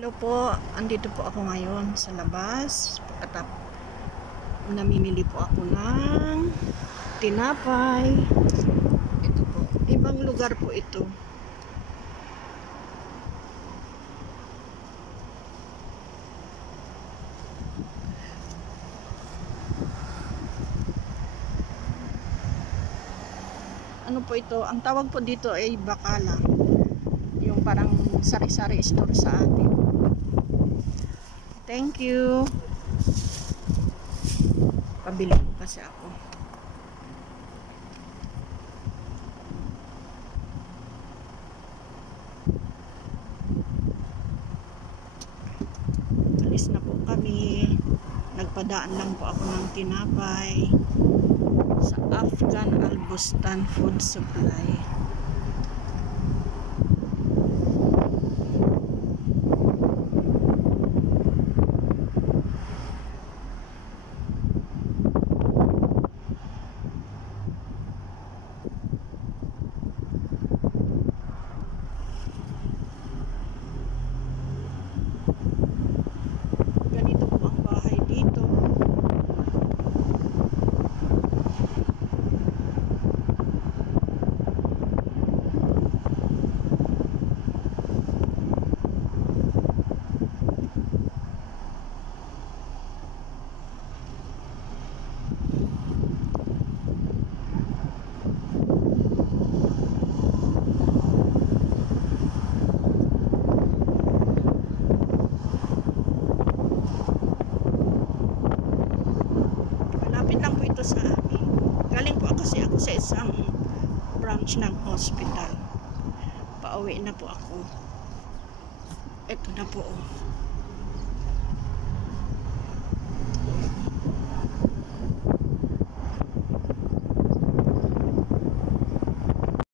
Hello po, andito po ako ngayon sa labas. Namimili po ako ng tinapay. Ito po, ibang lugar po ito. Ano po ito? Ang tawag po dito ay bakala. Yung parang sari-sari store sa atin. Thank you. Pabili po kasi ako. Alis na po kami. Nagpadaan lang po ako ng tinapay sa Afghan Al-Bustan Food Supply. Ganito po ang bahay dito. Lang po ito sa amin. Galing po ako sa isang branch ng hospital. Pauwi na po ako. Ito na po.